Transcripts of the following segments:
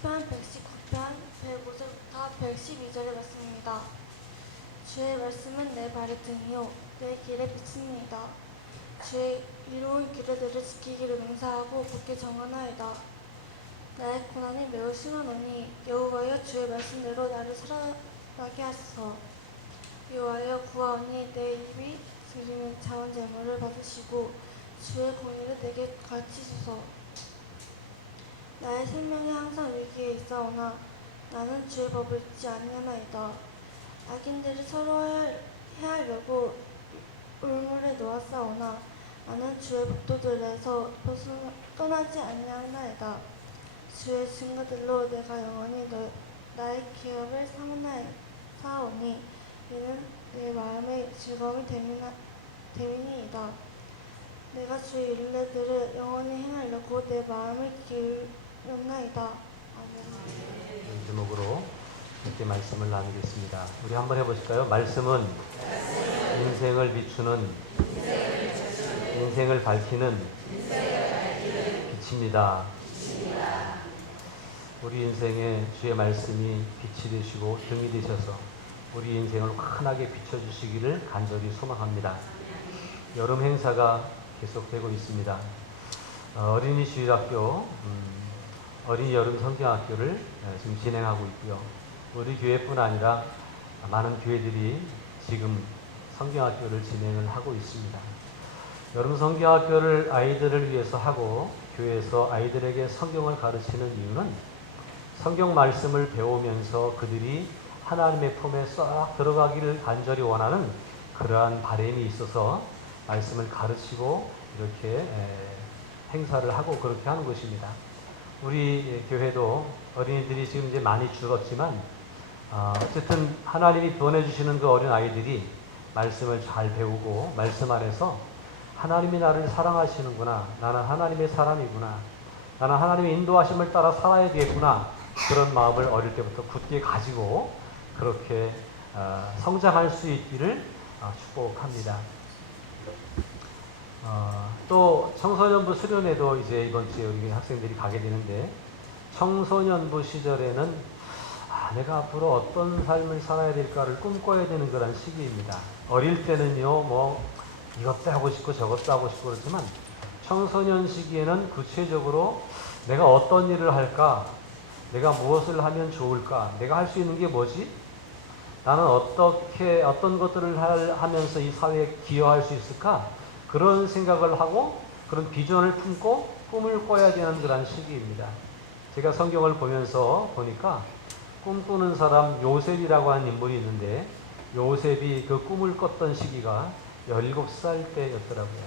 시편 119편 105절부터 112절의 말씀입니다. 주의 말씀은 내 발의 등이요 내 길에 비칩니다. 주의 이로운 규례들을 지키기를 맹세하고 굳게 정언하이다. 나의 고난이 매우 심하노니 여호와여 주의 말씀대로 나를 살아나게 하소서. 여호와여 구하오니 내 입이 드리는 자원 제물을 받으시고 주의 공의를 내게 가르치소서. 나의 생명이 항상 위기에 있사오나 나는 주의 법을 잊지 아니하나이다. 악인들이 서로 해하려고 울물에 놓았사오나 나는 주의 법도들에서 떠나지 아니하나이다. 주의 증거들로 내가 영원히 나의 기업을 삼으나이다. 이는 내 마음의 즐거움이 됨이니이다. 내가 주의 율례들을 영원히 행하려고 내 마음을 기울였나이다. 아멘. 제목으로 이렇게 말씀을 나누겠습니다. 우리 한번 해보실까요? 말씀은 인생을 비추는, 인생을 밝히는 빛입니다. 우리 인생에 주의 말씀이 빛이 되시고 등이 되셔서 우리 인생을 환하게 비춰주시기를 간절히 소망합니다. 여름 행사가 계속되고 있습니다. 어린이 주일학교, 어린이 여름 성경학교를 지금 진행하고 있고요. 우리 교회뿐 아니라 많은 교회들이 지금 성경학교를 진행을 하고 있습니다. 여름 성경학교를 아이들을 위해서 하고 교회에서 아이들에게 성경을 가르치는 이유는 성경 말씀을 배우면서 그들이 하나님의 품에 쏙 들어가기를 간절히 원하는 그러한 바람이 있어서 말씀을 가르치고 이렇게 행사를 하고 그렇게 하는 것입니다. 우리 교회도 어린이들이 지금 이제 많이 줄었지만 어쨌든 하나님이 보내주시는 그 어린 아이들이 말씀을 잘 배우고 말씀 안에서 하나님이 나를 사랑하시는구나, 나는 하나님의 사람이구나, 나는 하나님의 인도하심을 따라 살아야 되겠구나, 그런 마음을 어릴 때부터 굳게 가지고 그렇게 성장할 수 있기를 축복합니다. 또 청소년부 수련회도 이제 이번 주에 우리 학생들이 가게 되는데, 청소년부 시절에는 내가 앞으로 어떤 삶을 살아야 될까를 꿈꿔야 되는 그런 시기입니다. 어릴 때는요, 이것도 하고 싶고 저것도 하고 싶고 그렇지만 청소년 시기에는 구체적으로 내가 어떤 일을 할까, 내가 무엇을 하면 좋을까, 내가 할 수 있는 게 뭐지, 나는 어떤 것들을 하면서 이 사회에 기여할 수 있을까, 그런 생각을 하고 그런 비전을 품고 꿈을 꿔야 되는 그런 시기입니다. 제가 성경을 보니까 꿈꾸는 사람 요셉이라고 하는 인물이 있는데, 요셉이 그 꿈을 꿨던 시기가 17살 때였더라고요.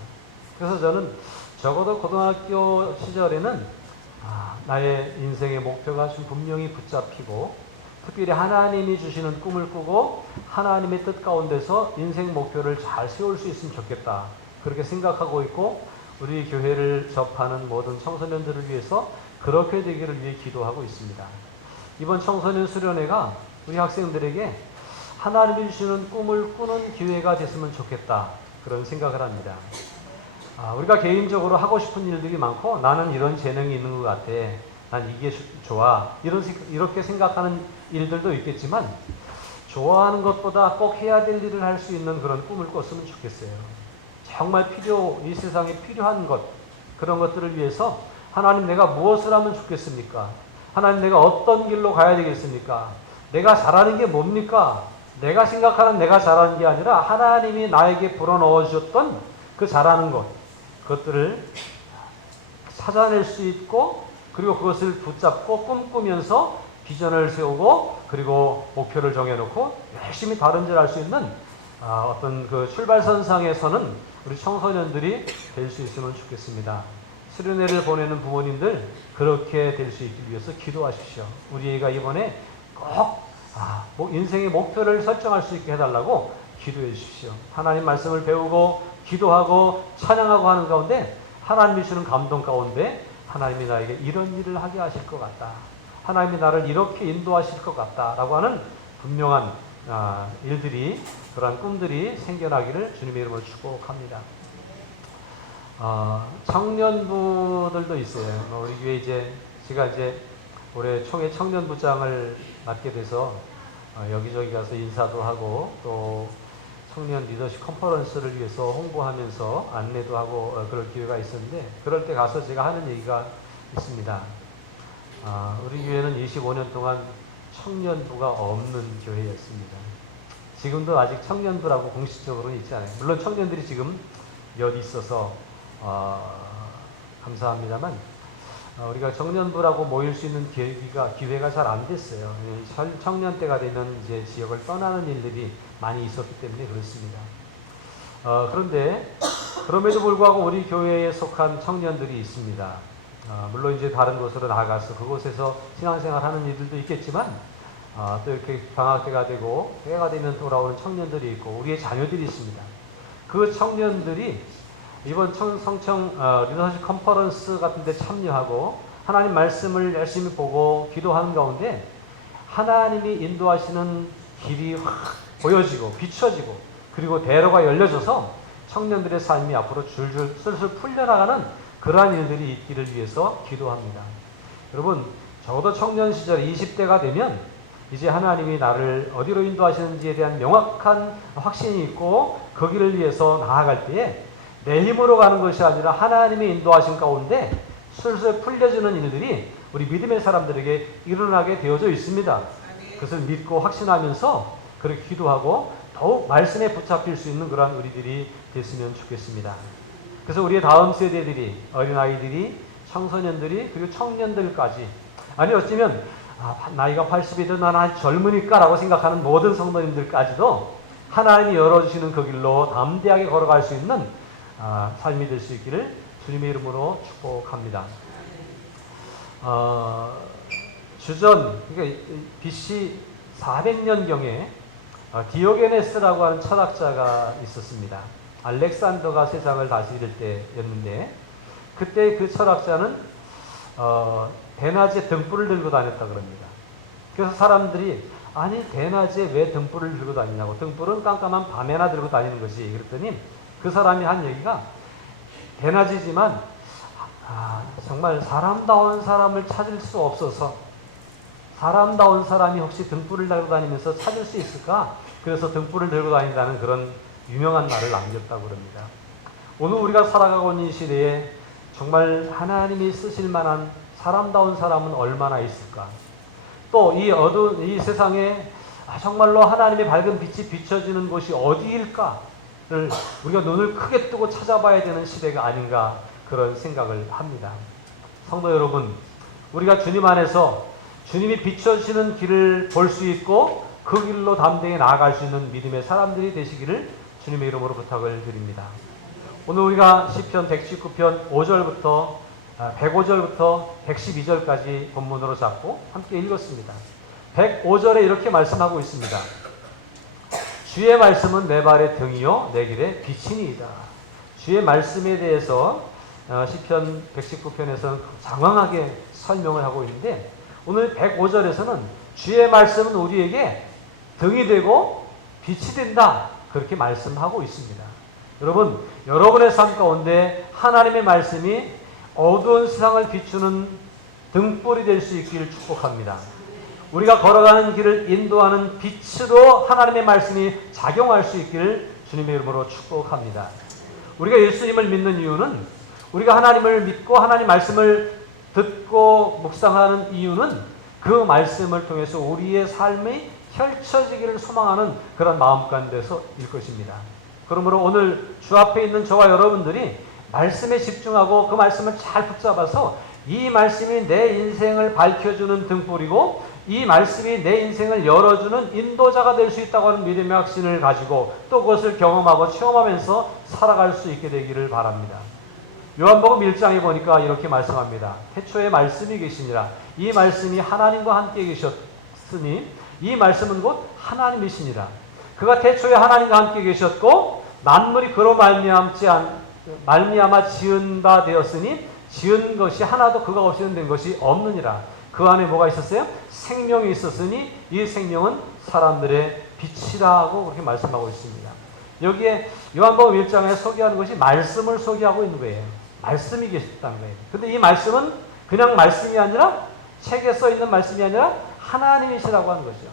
그래서 저는 적어도 고등학교 시절에는 나의 인생의 목표가 좀 분명히 붙잡히고 특별히 하나님이 주시는 꿈을 꾸고 하나님의 뜻 가운데서 인생 목표를 잘 세울 수 있으면 좋겠다, 그렇게 생각하고 있고, 우리 교회를 접하는 모든 청소년들을 위해서 그렇게 되기를 위해 기도하고 있습니다. 이번 청소년 수련회가 우리 학생들에게 하나님이 주시는 꿈을 꾸는 기회가 됐으면 좋겠다, 그런 생각을 합니다. 우리가 개인적으로 하고 싶은 일들이 많고, 나는 이런 재능이 있는 것 같아, 난 이게 좋아, 이렇게 생각하는 일들도 있겠지만, 좋아하는 것보다 꼭 해야 될 일을 할 수 있는 그런 꿈을 꿨으면 좋겠어요. 정말 이 세상에 필요한 것, 그런 것들을 위해서 하나님, 내가 무엇을 하면 좋겠습니까? 하나님, 내가 어떤 길로 가야 되겠습니까? 내가 잘하는 게 뭡니까? 내가 생각하는 내가 잘하는 게 아니라 하나님이 나에게 불어넣어 주셨던 그 잘하는 것, 그것들을 찾아낼 수 있고, 그리고 그것을 붙잡고 꿈꾸면서 비전을 세우고, 그리고 목표를 정해놓고 열심히 다름질할 수 있는 어떤 그 출발선상에서는 우리 청소년들이 될 수 있으면 좋겠습니다. 수련회를 보내는 부모님들, 그렇게 될 수 있기 위해서 기도하십시오. 우리 애가 이번에 꼭 인생의 목표를 설정할 수 있게 해달라고 기도해 주십시오. 하나님 말씀을 배우고 기도하고 찬양하고 하는 가운데, 하나님이 주는 감동 가운데 하나님이 나에게 이런 일을 하게 하실 것 같다, 하나님이 나를 이렇게 인도하실 것 같다 라고 하는 분명한 일들이, 그러한 꿈들이 생겨나기를 주님의 이름으로 축복합니다. 청년부들도 있어요. 우리 교회 제가 올해 총회 청년부장을 맡게 돼서 여기저기 가서 인사도 하고 또 청년 리더십 컨퍼런스를 위해서 홍보하면서 안내도 하고 그럴 기회가 있었는데 그럴 때 가서 제가 하는 얘기가 있습니다. 우리 교회는 25년 동안 청년부가 없는 교회였습니다. 지금도 아직 청년부라고 공식적으로는 있지 않아요. 물론 청년들이 지금 몇 있어서 감사합니다만 우리가 청년부라고 모일 수 있는 기회가 잘 안 됐어요. 청년 때가 되면 이제 지역을 떠나는 일들이 많이 있었기 때문에 그렇습니다. 그런데 그럼에도 불구하고 우리 교회에 속한 청년들이 있습니다. 물론 이제 다른 곳으로 나가서 그곳에서 신앙생활하는 일들도 있겠지만 또 이렇게 방학 때가 되고 해가 되면 돌아오는 청년들이 있고 우리의 자녀들이 있습니다. 그 청년들이 이번 성청 리더십 컨퍼런스 같은 데 참여하고 하나님 말씀을 열심히 보고 기도하는 가운데 하나님이 인도하시는 길이 확 보여지고 비춰지고 그리고 대로가 열려져서 청년들의 삶이 앞으로 줄줄 슬슬 풀려나가는 그러한 일들이 있기를 위해서 기도합니다. 여러분 적어도 청년 시절 20대가 되면 이제 하나님이 나를 어디로 인도하시는지에 대한 명확한 확신이 있고 그 길을 위해서 나아갈 때에 내 힘으로 가는 것이 아니라 하나님의 인도하심 가운데 슬슬 풀려지는 일들이 우리 믿음의 사람들에게 일어나게 되어져 있습니다. 그것을 믿고 확신하면서 그렇게 기도하고 더욱 말씀에 붙잡힐 수 있는 그러한 우리들이 됐으면 좋겠습니다. 그래서 우리의 다음 세대들이 어린아이들이 청소년들이 그리고 청년들까지 아니 어쩌면 나이가 80이든 난 젊으니까 라고 생각하는 모든 성도님들까지도 하나님이 열어주시는 그 길로 담대하게 걸어갈 수 있는 삶이 될 수 있기를 주님의 이름으로 축복합니다. 주전 그러니까 BC 400년경에 디오게네스라고 하는 철학자가 있었습니다. 알렉산더가 세상을 다스릴 때였는데 그때 그 철학자는 대낮에 등불을 들고 다녔다 그럽니다. 그래서 사람들이 아니 대낮에 왜 등불을 들고 다니냐고 등불은 깜깜한 밤에나 들고 다니는 것이 그랬더니 그 사람이 한 얘기가 대낮이지만 정말 사람다운 사람을 찾을 수 없어서 사람다운 사람이 혹시 등불을 들고 다니면서 찾을 수 있을까? 그래서 등불을 들고 다닌다는 그런 유명한 말을 남겼다고 그럽니다. 오늘 우리가 살아가고 있는 시대에 정말 하나님이 쓰실 만한 사람다운 사람은 얼마나 있을까? 또 이 어두운 이 세상에 정말로 하나님의 밝은 빛이 비춰지는 곳이 어디일까를 우리가 눈을 크게 뜨고 찾아봐야 되는 시대가 아닌가 그런 생각을 합니다. 성도 여러분, 우리가 주님 안에서 주님이 비춰주시는 길을 볼 수 있고 그 길로 담대히 나아갈 수 있는 믿음의 사람들이 되시기를 주님의 이름으로 부탁을 드립니다. 오늘 우리가 시편 119편 5절부터 105절부터 112절까지 본문으로 잡고 함께 읽었습니다. 105절에 이렇게 말씀하고 있습니다. 주의 말씀은 내 발의 등이요 내 길의 빛이니이다. 주의 말씀에 대해서 시편 119편에서는 장황하게 설명을 하고 있는데 오늘 105절에서는 주의 말씀은 우리에게 등이 되고 빛이 된다. 그렇게 말씀하고 있습니다. 여러분, 여러분의 삶 가운데 하나님의 말씀이 어두운 세상을 비추는 등불이 될 수 있기를 축복합니다. 우리가 걸어가는 길을 인도하는 빛으로 하나님의 말씀이 작용할 수 있기를 주님의 이름으로 축복합니다. 우리가 예수님을 믿는 이유는 우리가 하나님을 믿고 하나님 말씀을 듣고 묵상하는 이유는 그 말씀을 통해서 우리의 삶이 펼쳐지기를 소망하는 그런 마음 가운데서일 것입니다. 그러므로 오늘 주 앞에 있는 저와 여러분들이 말씀에 집중하고 그 말씀을 잘 붙잡아서 이 말씀이 내 인생을 밝혀주는 등불이고 이 말씀이 내 인생을 열어주는 인도자가 될 수 있다고 하는 믿음의 확신을 가지고 또 그것을 경험하고 체험하면서 살아갈 수 있게 되기를 바랍니다. 요한복음 1장에 보니까 이렇게 말씀합니다. 태초에 말씀이 계시니라. 이 말씀이 하나님과 함께 계셨으니 이 말씀은 곧 하나님이시니라. 그가 태초에 하나님과 함께 계셨고 만물이 그로 말미암아 지은 바 되었으니 지은 것이 하나도 그가 없이는 된 것이 없느니라. 그 안에 뭐가 있었어요? 생명이 있었으니 이 생명은 사람들의 빛이라고 그렇게 말씀하고 있습니다. 여기에 요한복음 1장에 소개하는 것이 말씀을 소개하고 있는 거예요. 말씀이 계셨다는 거예요. 근데 이 말씀은 그냥 말씀이 아니라 책에 써 있는 말씀이 아니라 하나님이시라고 하는 것이죠.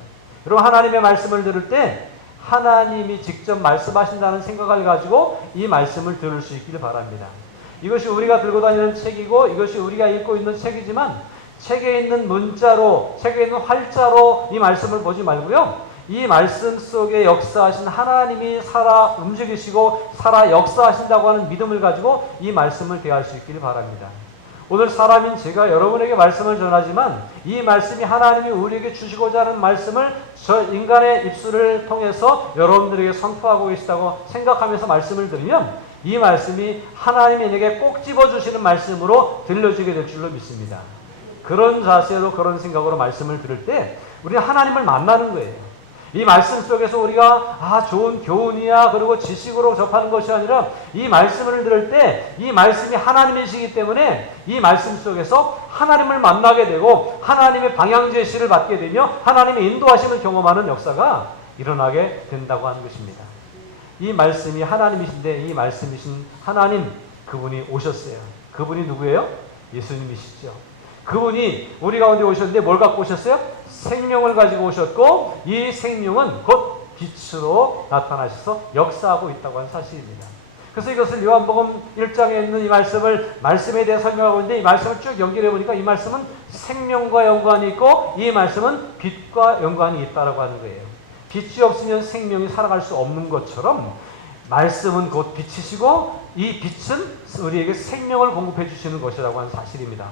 여러분, 하나님의 말씀을 들을 때 하나님이 직접 말씀하신다는 생각을 가지고 이 말씀을 들을 수 있기를 바랍니다. 이것이 우리가 들고 다니는 책이고 이것이 우리가 읽고 있는 책이지만 책에 있는 문자로, 책에 있는 활자로 이 말씀을 보지 말고요. 이 말씀 속에 역사하신 하나님이 살아 움직이시고 살아 역사하신다고 하는 믿음을 가지고 이 말씀을 대할 수 있기를 바랍니다. 오늘 사람인 제가 여러분에게 말씀을 전하지만 이 말씀이 하나님이 우리에게 주시고자 하는 말씀을 저 인간의 입술을 통해서 여러분들에게 선포하고 계시다고 생각하면서 말씀을 드리면 이 말씀이 하나님이 내게 꼭 집어주시는 말씀으로 들려지게 될 줄로 믿습니다. 그런 자세로 그런 생각으로 말씀을 들을 때 우리는 하나님을 만나는 거예요. 이 말씀 속에서 우리가 좋은 교훈이야 그리고 지식으로 접하는 것이 아니라 이 말씀을 들을 때 이 말씀이 하나님이시기 때문에 이 말씀 속에서 하나님을 만나게 되고 하나님의 방향 제시를 받게 되며 하나님의 인도하심을 경험하는 역사가 일어나게 된다고 하는 것입니다. 이 말씀이 하나님이신데 이 말씀이신 하나님, 그분이 오셨어요. 그분이 누구예요? 예수님이시죠. 그분이 우리 가운데 오셨는데 뭘 갖고 오셨어요? 생명을 가지고 오셨고 이 생명은 곧 빛으로 나타나셔서 역사하고 있다고 하는 사실입니다. 그래서 이것을 요한복음 1장에 있는 이 말씀에 대해 설명하고 있는데 이 말씀을 쭉 연결해 보니까 이 말씀은 생명과 연관이 있고 이 말씀은 빛과 연관이 있다라고 하는 거예요. 빛이 없으면 생명이 살아갈 수 없는 것처럼 말씀은 곧 빛이시고 이 빛은 우리에게 생명을 공급해 주시는 것이라고 하는 사실입니다.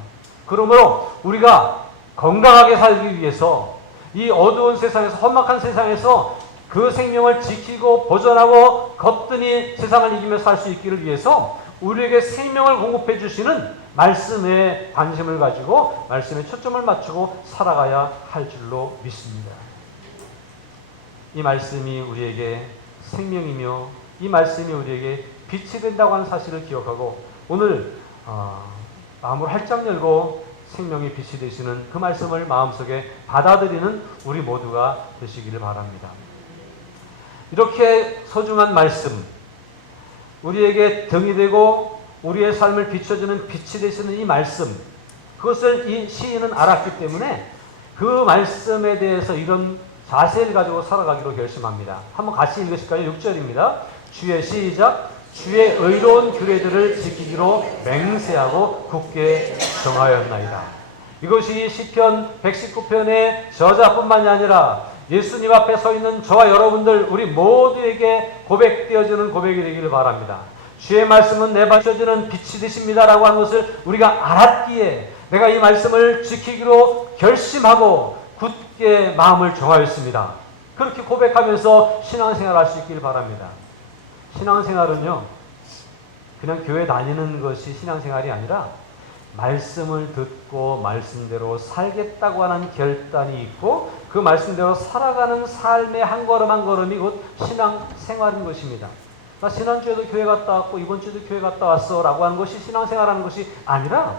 그러므로 우리가 건강하게 살기 위해서 이 어두운 세상에서 험악한 세상에서 그 생명을 지키고 보존하고 거뜬히 세상을 이기며 살 수 있기를 위해서 우리에게 생명을 공급해 주시는 말씀에 관심을 가지고 말씀에 초점을 맞추고 살아가야 할 줄로 믿습니다. 이 말씀이 우리에게 생명이며 이 말씀이 우리에게 빛이 된다고 하는 사실을 기억하고 오늘 마음을 활짝 열고 생명의 빛이 되시는 그 말씀을 마음속에 받아들이는 우리 모두가 되시기를 바랍니다. 이렇게 소중한 말씀, 우리에게 등이 되고 우리의 삶을 비춰주는 빛이 되시는 이 말씀, 그것을 이 시인은 알았기 때문에 그 말씀에 대해서 이런 자세를 가지고 살아가기로 결심합니다. 한번 같이 읽으실까요? 6절입니다. 주의 시작. 주의 의로운 규례들을 지키기로 맹세하고 굳게 정하였나이다. 이것이 시편 119편의 저자뿐만이 아니라 예수님 앞에 서 있는 저와 여러분들 우리 모두에게 고백되어지는 고백이 되기를 바랍니다. 주의 말씀은 내 비춰지는 빛이 되십니다라고 하는 것을 우리가 알았기에 내가 이 말씀을 지키기로 결심하고 굳게 마음을 정하였습니다. 그렇게 고백하면서 신앙생활을 할 수 있기를 바랍니다. 신앙생활은요, 그냥 교회 다니는 것이 신앙생활이 아니라 말씀을 듣고 말씀대로 살겠다고 하는 결단이 있고 그 말씀대로 살아가는 삶의 한 걸음 한 걸음이 곧 신앙생활인 것입니다. 나 지난주에도 교회 갔다 왔고 이번 주에도 교회 갔다 왔어 라고 하는 것이 신앙생활하는 것이 아니라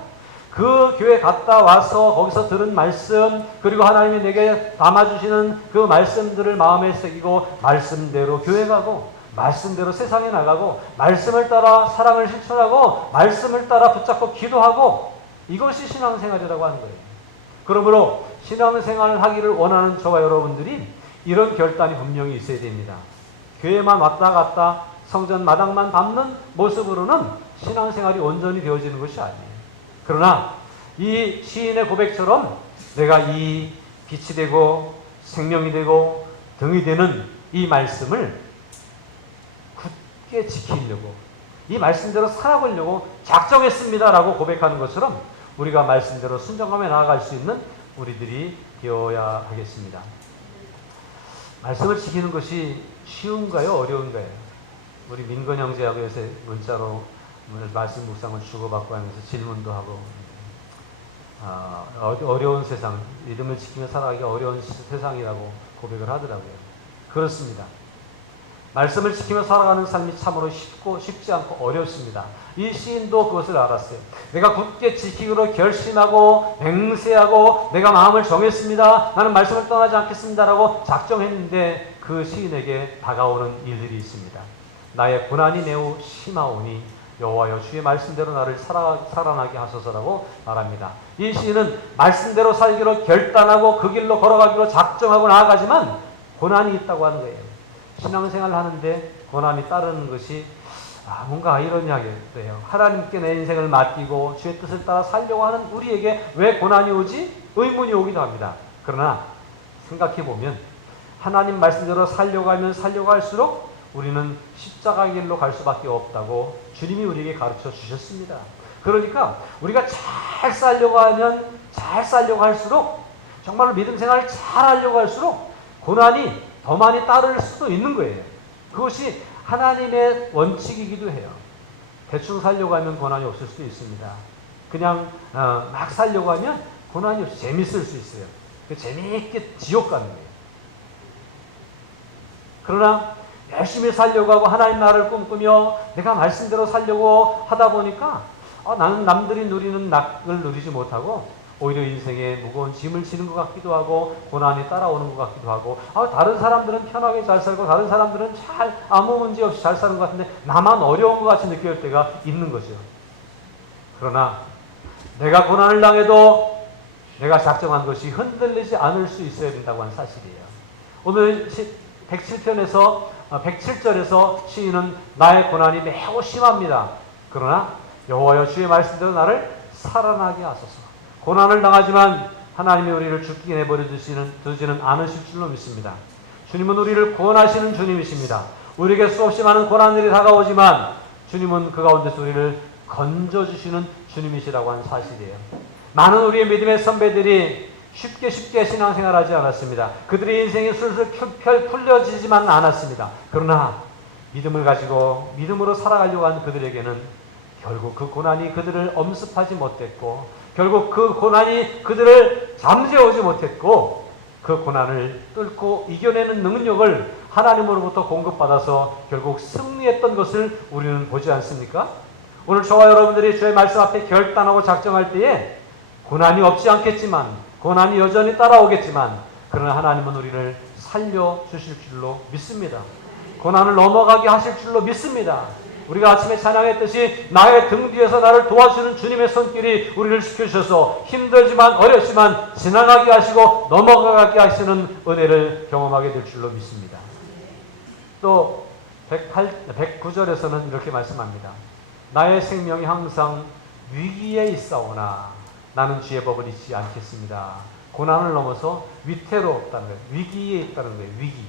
그 교회 갔다 와서 거기서 들은 말씀 그리고 하나님이 내게 담아주시는 그 말씀들을 마음에 새기고 말씀대로 교회 가고 말씀대로 세상에 나가고 말씀을 따라 사랑을 실천하고 말씀을 따라 붙잡고 기도하고 이것이 신앙생활이라고 하는 거예요. 그러므로 신앙생활을 하기를 원하는 저와 여러분들이 이런 결단이 분명히 있어야 됩니다. 교회만 왔다 갔다 성전 마당만 밟는 모습으로는 신앙생활이 온전히 되어지는 것이 아니에요. 그러나 이 시인의 고백처럼 내가 이 빛이 되고 생명이 되고 등이 되는 이 말씀을 굳게 지키려고 이 말씀대로 살아보려고 작정했습니다라고 고백하는 것처럼 우리가 말씀대로 순종하며 나아갈 수 있는 우리들이 되어야 하겠습니다. 말씀을 지키는 것이 쉬운가요? 어려운가요? 우리 민건 형제하고 요새 문자로 말씀 묵상을 주고받고 하면서 질문도 하고 어려운 세상, 믿음을 지키며 살아가기 어려운 세상이라고 고백을 하더라고요. 그렇습니다. 말씀을 지키며 살아가는 삶이 참으로 쉽지 않고 어렵습니다. 이 시인도 그것을 알았어요. 내가 굳게 지키기로 결심하고 맹세하고 내가 마음을 정했습니다. 나는 말씀을 떠나지 않겠습니다라고 작정했는데 그 시인에게 다가오는 일들이 있습니다. 나의 고난이 매우 심하오니 여호와여 주의 말씀대로 나를 살아나게 하소서라고 말합니다. 이 시인은 말씀대로 살기로 결단하고 그 길로 걸어가기로 작정하고 나아가지만 고난이 있다고 하는 거예요. 신앙생활을 하는데 고난이 따르는 것이 뭔가 아이러니하게요. 하나님께 내 인생을 맡기고 주의 뜻을 따라 살려고 하는 우리에게 왜 고난이 오지? 의문이 오기도 합니다. 그러나 생각해보면 하나님 말씀대로 살려고 하면 살려고 할수록 우리는 십자가 길로 갈 수밖에 없다고 주님이 우리에게 가르쳐 주셨습니다. 그러니까 우리가 잘 살려고 하면 잘 살려고 할수록 정말로 믿음 생활을 잘 하려고 할수록 고난이 더 많이 따를 수도 있는 거예요. 그것이 하나님의 원칙이기도 해요. 대충 살려고 하면 고난이 없을 수도 있습니다. 그냥 막 살려고 하면 고난이 없이 재밌을 수 있어요. 재미있게 지옥 가는 거예요. 그러나 열심히 살려고 하고 하나님 나라를 꿈꾸며 내가 말씀대로 살려고 하다 보니까 나는 남들이 누리는 낙을 누리지 못하고 오히려 인생에 무거운 짐을 지는 것 같기도 하고 고난이 따라오는 것 같기도 하고 다른 사람들은 편하게 잘 살고 다른 사람들은 잘 아무 문제 없이 잘 사는 것 같은데 나만 어려운 것 같이 느낄 때가 있는 거죠. 그러나 내가 고난을 당해도 내가 작정한 것이 흔들리지 않을 수 있어야 된다고 하는 사실이에요. 오늘 107편에서 107절에서 시인은 나의 고난이 매우 심합니다. 그러나 여호와여 주의 말씀대로 나를 살아나게 하소서. 고난을 당하지만 하나님이 우리를 죽게 내버려 두지는 않으실 줄로 믿습니다. 주님은 우리를 구원하시는 주님이십니다. 우리에게 수없이 많은 고난들이 다가오지만 주님은 그 가운데서 우리를 건져주시는 주님이시라고 하는 사실이에요. 많은 우리의 믿음의 선배들이 쉽게 신앙생활하지 않았습니다. 그들의 인생이 술술 풀려지지만 않았습니다. 그러나 믿음을 가지고 믿음으로 살아가려고 하는 그들에게는 결국 그 고난이 그들을 엄습하지 못했고 결국 그 고난이 그들을 잠재우지 못했고 그 고난을 뚫고 이겨내는 능력을 하나님으로부터 공급받아서 결국 승리했던 것을 우리는 보지 않습니까? 오늘 저와 여러분들이 주의 말씀 앞에 결단하고 작정할 때에 고난이 없지 않겠지만 고난이 여전히 따라오겠지만 그러나 하나님은 우리를 살려주실 줄로 믿습니다. 고난을 넘어가게 하실 줄로 믿습니다. 우리가 아침에 찬양했듯이 나의 등 뒤에서 나를 도와주는 주님의 손길이 우리를 지켜주셔서 힘들지만 어렵지만 지나가게 하시고 넘어가게 하시는 은혜를 경험하게 될 줄로 믿습니다. 또 109절에서는 이렇게 말씀합니다. 나의 생명이 항상 위기에 있사오나 나는 주의 법을 잊지 않겠습니다. 고난을 넘어서 위태롭다는 거예요. 위기에 있다는 거예요. 위기.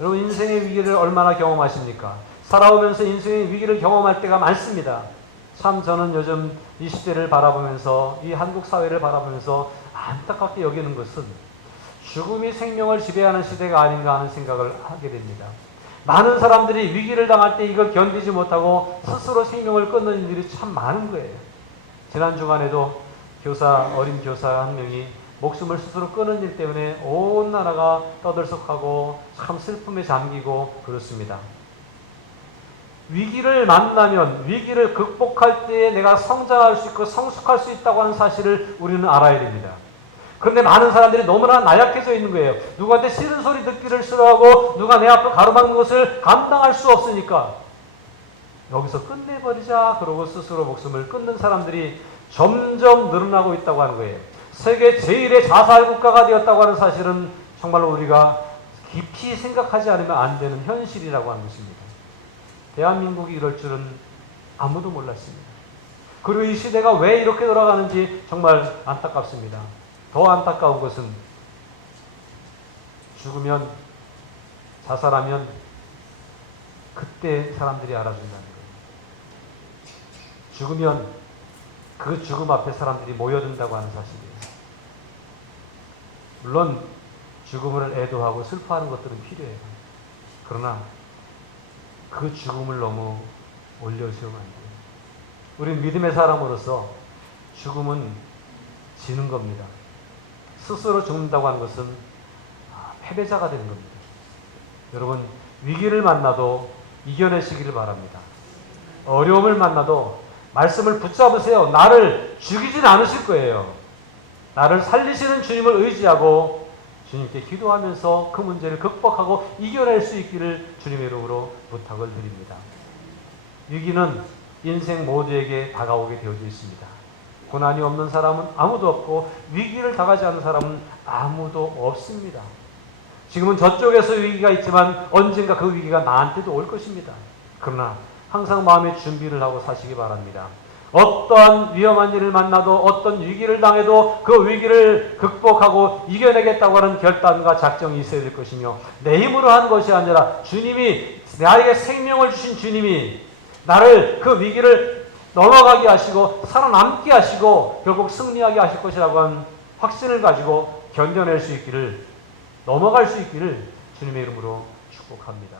여러분 인생의 위기를 얼마나 경험하십니까? 살아오면서 인생의 위기를 경험할 때가 많습니다. 참 저는 요즘 20대를 바라보면서 이 한국 사회를 바라보면서 안타깝게 여기는 것은 죽음이 생명을 지배하는 시대가 아닌가 하는 생각을 하게 됩니다. 많은 사람들이 위기를 당할 때 이걸 견디지 못하고 스스로 생명을 끊는 일들이 참 많은 거예요. 지난 주간에도 어린 교사 한 명이 목숨을 스스로 끊은 일 때문에 온 나라가 떠들썩하고 참 슬픔에 잠기고 그렇습니다. 위기를 만나면 위기를 극복할 때에 내가 성장할 수 있고 성숙할 수 있다고 하는 사실을 우리는 알아야 됩니다. 그런데 많은 사람들이 너무나 나약해져 있는 거예요. 누구한테 싫은 소리 듣기를 싫어하고 누가 내 앞을 가로막는 것을 감당할 수 없으니까 여기서 끝내버리자 그러고 스스로 목숨을 끊는 사람들이 점점 늘어나고 있다고 하는 거예요. 세계 제1의 자살 국가가 되었다고 하는 사실은 정말로 우리가 깊이 생각하지 않으면 안 되는 현실이라고 하는 것입니다. 대한민국이 이럴 줄은 아무도 몰랐습니다. 그리고 이 시대가 왜 이렇게 돌아가는지 정말 안타깝습니다. 더 안타까운 것은 죽으면 자살하면 그때 사람들이 알아준다는 거예요. 죽으면 그 죽음 앞에 사람들이 모여든다고 하는 사실이에요. 물론 죽음을 애도하고 슬퍼하는 것들은 필요해요. 그러나 그 죽음을 너무 올려세우면 안 돼요. 우리 믿음의 사람으로서 죽음은 지는 겁니다. 스스로 죽는다고 하는 것은 패배자가 되는 겁니다. 여러분 위기를 만나도 이겨내시기를 바랍니다. 어려움을 만나도 말씀을 붙잡으세요. 나를 죽이진 않으실 거예요. 나를 살리시는 주님을 의지하고 주님께 기도하면서 그 문제를 극복하고 이겨낼 수 있기를 주님의 이름으로 부탁을 드립니다. 위기는 인생 모두에게 다가오게 되어져 있습니다. 고난이 없는 사람은 아무도 없고 위기를 당하지 않는 사람은 아무도 없습니다. 지금은 저쪽에서 위기가 있지만 언젠가 그 위기가 나한테도 올 것입니다. 그러나 항상 마음의 준비를 하고 사시기 바랍니다. 어떠한 위험한 일을 만나도 어떤 위기를 당해도 그 위기를 극복하고 이겨내겠다고 하는 결단과 작정이 있어야 될 것이며 내 힘으로 한 것이 아니라 주님이 나에게 생명을 주신 주님이 나를 그 위기를 넘어가게 하시고 살아남게 하시고 결국 승리하게 하실 것이라고 하는 확신을 가지고 견뎌낼 수 있기를 넘어갈 수 있기를 주님의 이름으로 축복합니다.